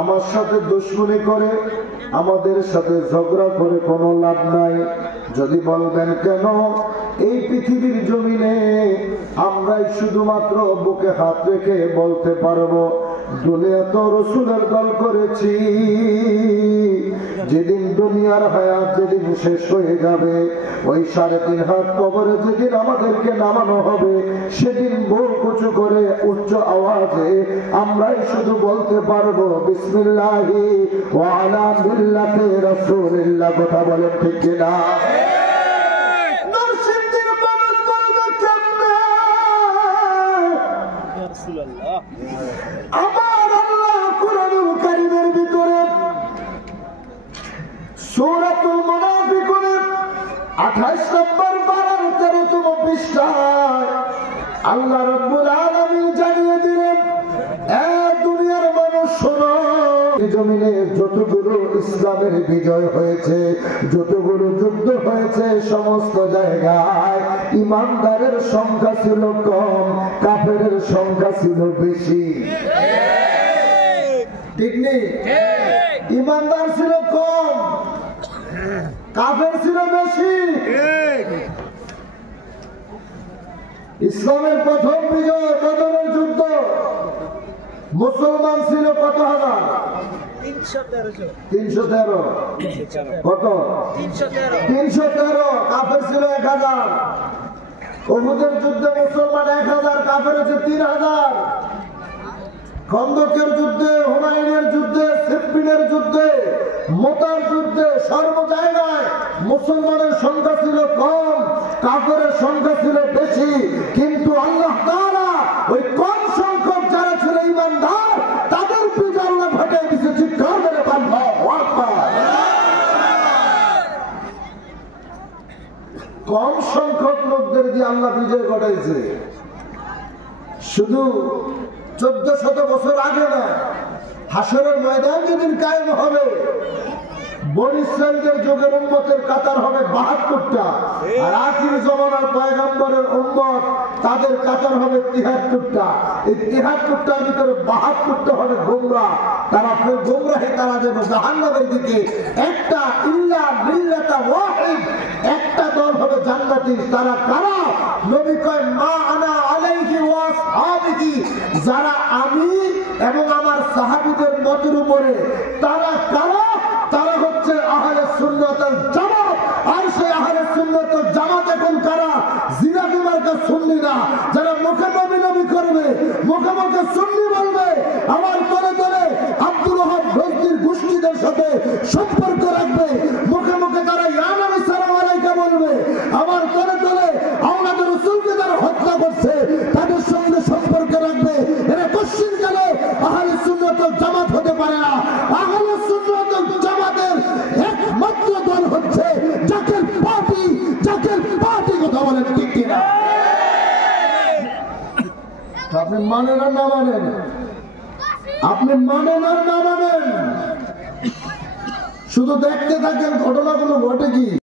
আমার সাথে দুশ্মনী করে, আমাদের সাথে ঝগড়া করে কোনো লাভ নাই। যদি বলবেন কেন, এই পৃথিবীর জমিনে আমরাই শুধুমাত্র বুকে হাত রেখে বলতে পারবো দুনিয়া তো রসুলের দল করেছি। যেদিন দুনিয়ার হায়াত যেদিন শেষ হয়ে যাবে, ওই 3.5 হাত কবরে যেদিন আমাদেরকে নামানো হবে, সেদিন বুক উঁচু করে উচ্চ আওয়াজে আমরাই শুধু বলতে পারবো বিসমিল্লাহি ওয়া আলা মিল্লাতি রাসূলিল্লাহ। কথা বলেন ঠিক কিনা? আমার আল্লাহ কুরআনুল কারীমের ভিতরে সূরাতুল মুনাফিকুনের 28 নম্বর পারার 13তম পৃষ্ঠায় আল্লাহ রাব্বুল আলামিন জানিয়ে দিলেন, এ দুনিয়ার মানুষ শোনো, এই জমিনে যতগুলো ইসলামের বিজয় হয়েছে, যতগুলো যুদ্ধ হয়েছে, সমস্ত জায়গায় ইমানদারের সংখ্যা ছিল কম, কাফেরের সংখ্যা ছিল বেশি। ঠিক নেই? ইমানদার ছিল কম, কাফের ছিল বেশি। ইসলামের প্রথম বিজয় বদরের যুদ্ধ, মুসলমান ছিল কত হাজার? 313। কত? 313। কাফের ছিল 1000। উহুদের যুদ্ধে মুসলমান 1000, কাফের হচ্ছে 3000। খন্দকের যুদ্ধে, হুনাইনের যুদ্ধে, সিফফিনের যুদ্ধে, মুতার যুদ্ধে, সর্ব জায়গায় মুসলমানের সংখ্যা ছিল কম, কাফেরের সংখ্যা ছিল বেশি। কিন্তু আল্লাহ তাআলা ওই কম সংখ্যক যারা ছিল ঈমানদার, তাদের বিজয় আল্লাহ ঘটায় দিয়েছে। চিৎকার করে আল্লাহু আকবার। কম সংখ্যক লোকদের দিয়ে আল্লাহ বিজয় ঘটাইছে। শুধু 1400 বছর আগে না, হাসরের ময়দান যেদিন কায়েম হবে, বনী ইসরাঈলের যুগের উম্মতের কাতার হবে 72টা, আর আখির জামানার পয়গম্বরের উম্মত তাদের কাতার হবে 73টা। এই 73টার ভিতরে 72টা হবে গোমরাহ। তারা গোমরাহে তারা যাবে জাহান্নামের দিকে। একটা ইল্লা মিল্লাতা ওয়াহিদ, একটা দল হবে জান্নাতি। তারা কারা? নবী কয় মা আনা আলাইহি ওয়া আসহাবিহি, যারা আমি এবং আমার সাহাবীদের মতের উপরে। তারা কারা? তারা হচ্ছে আহলে সুন্নাত ওয়াল জামাত। আর সেই আহলে সুন্নাত ওয়াল জামাত এখন কারা? জিলাপি মার্কা সুন্নি না, যারা মুখে নবী নবী করবে, মুখে মুখে সুন্নি বলবে, আমার তলে তলে আব্দুল ওয়াহাব গজনীর গোষ্ঠীদের সাথে সম্পর্ক রাখবে, মুখে মুখে তারা ইয়া নবী সালাম আলাইকা বলবে, আমার তলে তলে আওলাদে রাসূলকে যারা হত্যা করছে তাদের সঙ্গে সম্পর্ক রাখবে। এরা পশ্চিম কালে আহলে সুন্নাত ওয়াল জামাত হতে পারে না। আহলে সুন্নাত ওয়াল জামাতের একমাত্র দল হচ্ছে জাকের পার্টি। জাকের পার্টি। কথা বলেন ঠিক কিনা? আপনি মানেন আর না মানেন, আপনি মানেন আর না মানেন, শুধু দেখতে থাকেন ঘটনাগুলো ঘটে কি।